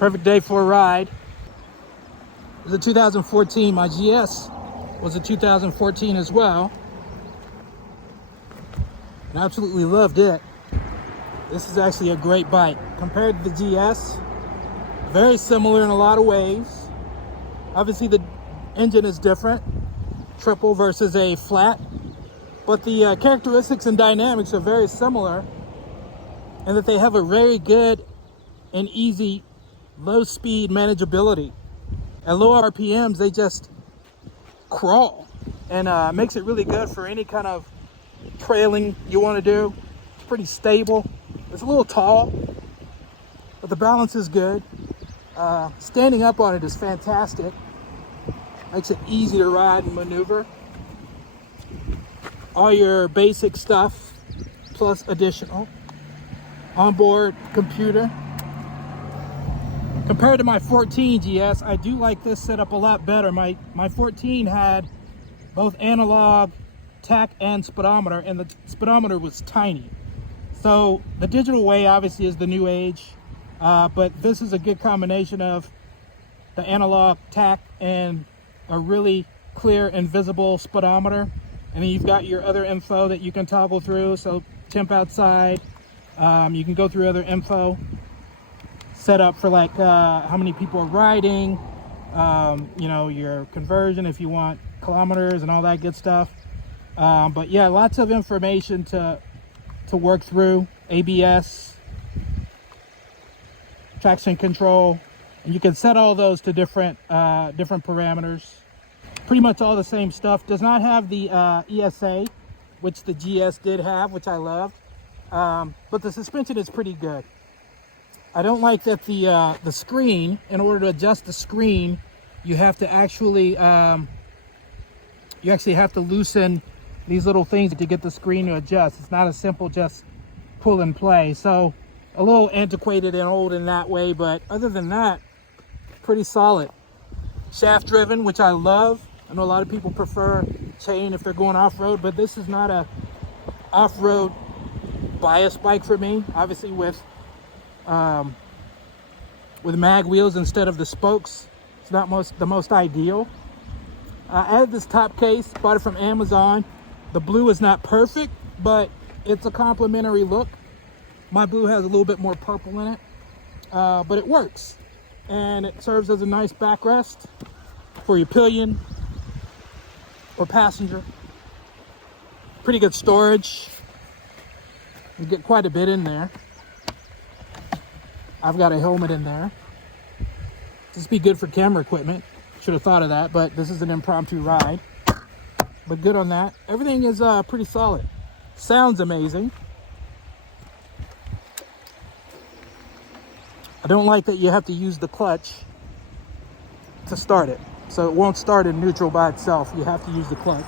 Perfect day for a ride. It was a 2014. My GS was a 2014 as well. And I absolutely loved it. This is actually a great bike. Compared to the GS, very similar in a lot of ways. Obviously the engine is different, triple versus a flat. But the characteristics and dynamics are very similar in that they have a very good and easy low speed manageability. At low RPMs, they just crawl, and makes it really good for any kind of trailing you want to do. It's pretty stable. It's a little tall, but the balance is good. Standing up on it is fantastic. Makes it easy to ride and maneuver. All your basic stuff plus additional. Onboard computer. Compared to my 14 GS, I do like this setup a lot better. My 14 had both analog, tach, and speedometer, and the speedometer was tiny. So the digital way obviously is the new age, but this is a good combination of the analog, tach, and a really clear and visible speedometer. And then you've got your other info that you can toggle through. So temp outside, you can go through other info. Set up for like how many people are riding, you know, your conversion if you want kilometers and all that good stuff. But yeah, lots of information to work through. ABS, traction control, and you can set all those to different parameters. Pretty much all the same stuff. Does not have the ESA, which the GS did have, which I loved. But the suspension is pretty good. I don't like that the screen, in order to adjust the screen, you have to actually have to loosen these little things to get the screen to adjust. It's not as simple just pull and play. So a little antiquated and old in that way, but other than that, pretty solid. Shaft driven, which I love. I know a lot of people prefer chain if they're going off-road, but this is not a off-road bias bike for me. Obviously with mag wheels instead of the spokes, it's not the most ideal. I added this top case, bought it from Amazon. The blue is not perfect, but it's a complementary look. My blue has a little bit more purple in it, but it works. And it serves as a nice backrest for your pillion or passenger. Pretty good storage. You get quite a bit in there. I've got a helmet in there. This would be good for camera equipment. Should have thought of that, but this is an impromptu ride. But good on that. Everything is pretty solid. Sounds amazing. I don't like that you have to use the clutch to start it. So it won't start in neutral by itself. You have to use the clutch.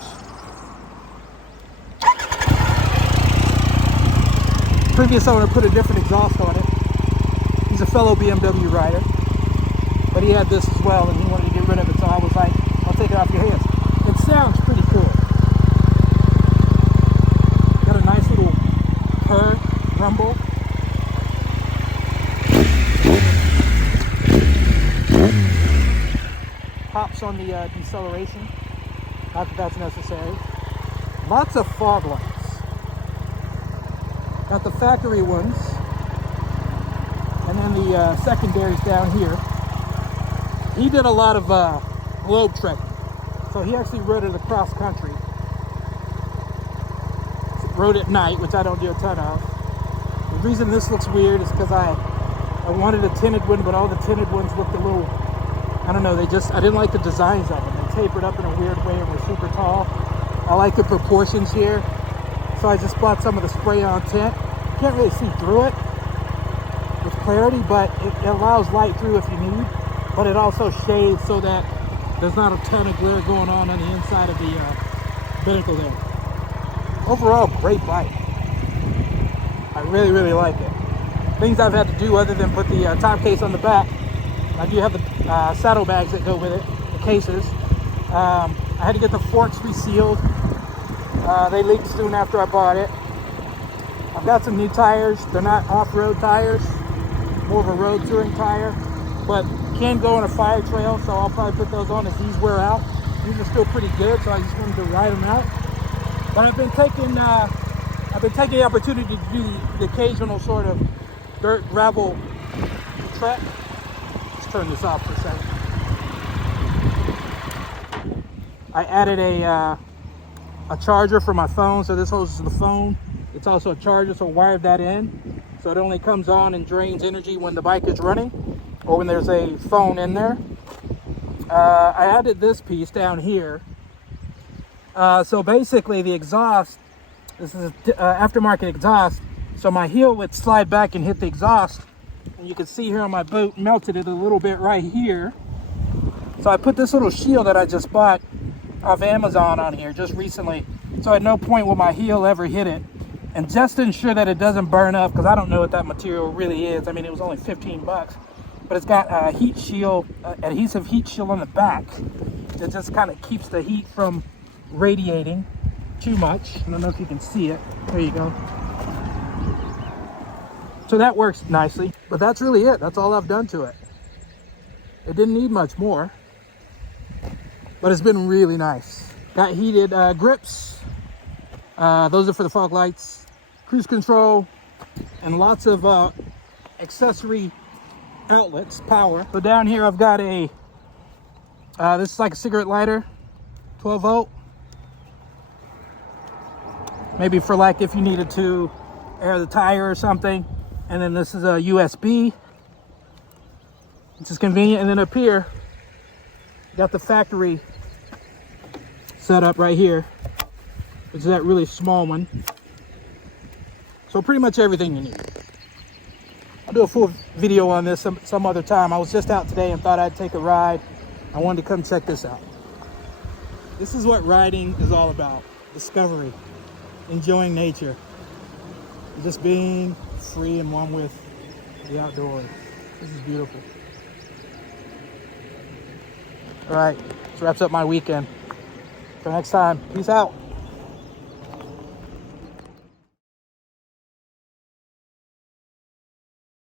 Previous owner put a different exhaust on it. He's a fellow BMW rider, but he had this as well and he wanted to get rid of it, so I was like, I'll take it off your hands. It sounds pretty cool. Got a nice little purr, rumble. Pops on the deceleration. Not that that's necessary. Lots of fog lights. Got the factory ones. And then the secondaries down here. He did a lot of globe trekking. So he actually rode it across country. Rode at night, which I don't do a ton of. The reason this looks weird is because I wanted a tinted one, but all the tinted ones looked a little, I don't know, I didn't like the designs of them. They tapered up in a weird way and were super tall. I like the proportions here. So I just bought some of the spray-on tint. You can't really see through it with clarity, but it allows light through if you need. But it also shades so that there's not a ton of glare going on the inside of the binnacle there. Overall, great bike. I really, really like it. Things I've had to do other than put the top case on the back. I do have the saddlebags that go with it, the cases. I had to get the forks resealed. They leaked soon after I bought it. I've got some new tires. They're not off-road tires, more of a road touring tire. but can go on a fire trail, so I'll probably put those on as these wear out. These are still pretty good, so I just wanted to ride them out. But I've been taking the opportunity to do the occasional sort of dirt gravel trek. Let's turn this off for a second. I added a charger for my phone, so this holds the phone. It's also a charger, so I wired that in, so it only comes on and drains energy when the bike is running or when there's a phone in there. I added this piece down here. So basically the exhaust, this is aftermarket exhaust, so my heel would slide back and hit the exhaust, and you can see here on my boot, melted it a little bit right here. So I put this little shield that I just bought off Amazon on here just recently, so at no point will my heel ever hit it. And just to ensure that it doesn't burn up, because I don't know what that material really is. I mean, it was only 15 bucks, but it's got a heat shield, adhesive heat shield on the back that just kind of keeps the heat from radiating too much. I don't know if you can see it. There you go. So that works nicely, but that's really it. That's all I've done to it. It didn't need much more, but it's been really nice. Got heated grips. Those are for the fog lights, cruise control, and lots of accessory outlets, power. So down here I've got a, this is like a cigarette lighter, 12 volt. Maybe for like if you needed to air the tire or something. And then this is a USB, which is convenient. And then up here, got the factory setup right here, which is that really small one. So pretty much everything you need. I'll do a full video on this some other time. I was just out today and thought I'd take a ride. I wanted to come check this out. This is what riding is all about. Discovery, enjoying nature, just being free and one with the outdoors. This is beautiful. All right, this wraps up my weekend. Till next time, peace out.